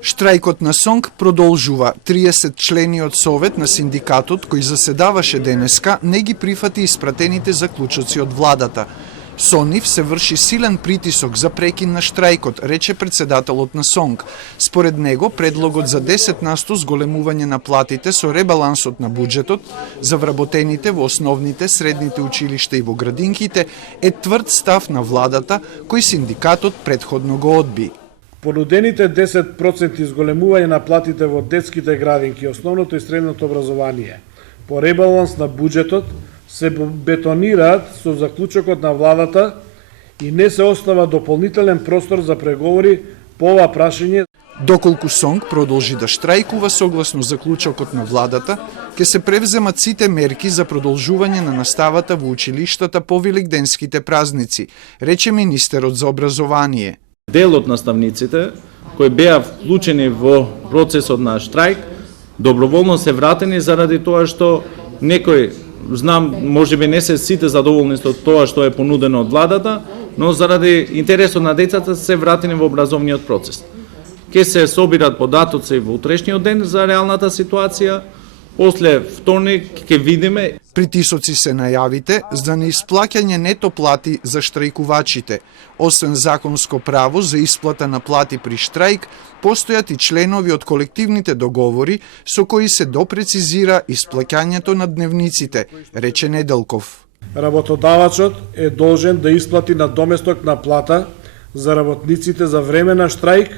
Штрајкот на СОНК продолжува. 30 члениот совет на синдикатот, кој заседаваше денеска, не ги прифати испратените заклучоци од владата. Со нив се врши силен притисок за прекин на штрајкот, рече председателот на СОНК. Според него, предлогот за 10% зголемување на платите со ребалансот на буџетот за вработените во основните, средните училишта и во градинките е тврд став на владата, кој синдикатот претходно го одби. Понудените 10% зголемување на платите во детските градинки, основното и средното образование, по ребаланс на буџетот, се бетонираат со заклучокот на владата и не се остава дополнителен простор за преговори по ова прашање. Доколку СОНК продолжи да штрајкува согласно заклучокот на владата, ќе се превземат сите мерки за продолжување на наставата во училиштата по великденските празници, рече министерот за образование. Дел од наставниците кои беа вклучени во процесот на штрајк доброволно се вратени заради тоа што некој, знам, можеби не се сите задоволни со тоа што е понудено од владата, но заради интересот на децата се вратени во образовниот процес. Ке се собират податоци во утрешниот ден за реалната ситуација, после вторник ќе видиме. Притисоци се најавите за неисплаќање нето плати за штрајкувачите. Освен законско право за исплата на плати при штрајк, постојат и членови од колективните договори со кои се допрецизира исплаќањето на дневниците, рече Неделков. Работодавачот е должен да исплати надоместок на плата за работниците за време на штрајк,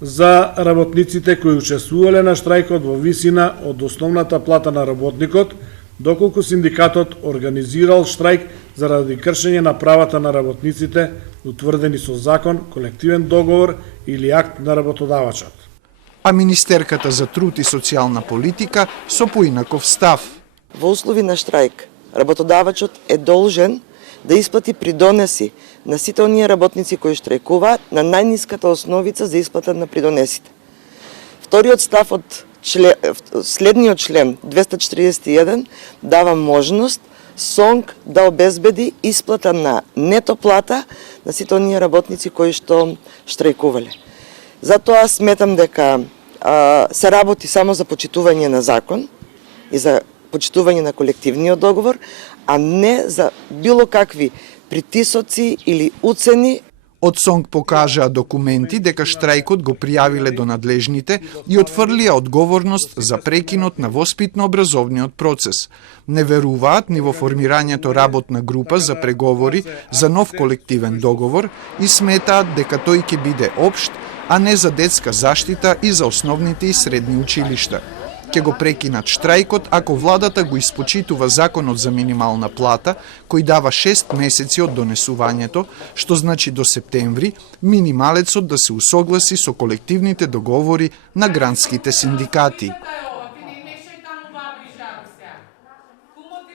за работниците кои учествувале на штрајкот во висина од основната плата на работникот, доколку синдикатот организирал штрајк заради кршење на правата на работниците, утврдени со закон, колективен договор или акт на работодавачот. А министерката за труд и социјална политика со поинаков став. Во услови на штрајк, работодавачот е должен да исплати придонеси на сите оние работници кои штрајкуваат на најниската основица за исплата на придонесите. Вториот став од следниот член 241 дава можност СОНК да обезбеди исплата на нето плата на сите оние работници кои што штрајкувале. Затоа сметам дека се работи само за почитување на закон и за почитување на колективниот договор, а не за било какви притисоци или уцени. Од СОНК покажаа документи дека штрајкот го пријавиле до надлежните и отфрлија одговорност за прекинот на воспитно-образовниот процес. Не веруваат ни во формирањето работна група за преговори за нов колективен договор и сметаат дека тој ќе биде општ, а не за детска заштита и за основните и средни училишта. Ќе го прекинат штрајкот ако владата го испочитува законот за минимална плата, кој дава 6 месеци од донесувањето, што значи до септември, минималецот да се усогласи со колективните договори на гранските синдикати.